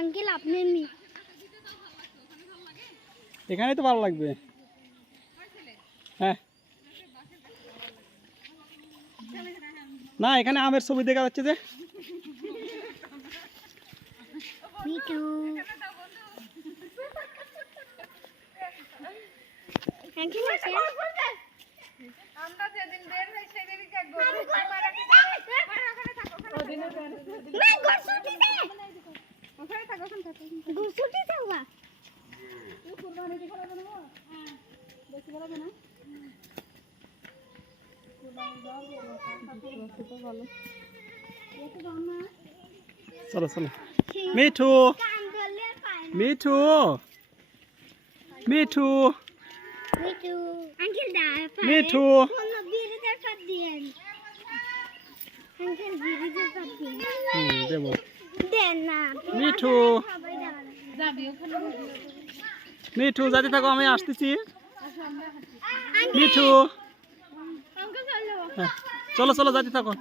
Uncle আপনি নি এখানেই তো ভালো লাগবে। হ্যাঁ না এখানে আমের ছবি দেখা যাচ্ছে যে। মিঠু আঙ্কেল আছে আমরা যেদিন বের হই সেদিনই দেখব না গসুটি দে ওখানে থাকো গসুটি যাওয়া তুই কুরবানি দি করা দেবো হ্যাঁ বেশি বলা না কুরবানি দাও তো ভালো এত দাও না চলো চলো মিঠু মিঠু মিঠু মিঠু আঙ্কেল দা মিঠু কোন বিরিদের সাথ দিয়েন আঙ্কেল বিরিদের সাথ দিয়েন দেব দেন না মিঠু যাবি ওখানে মিঠু যাতে থাকো আমি আসতেছি মিঠু আঙ্কেল চলো চলো চলো যাতে থাকো।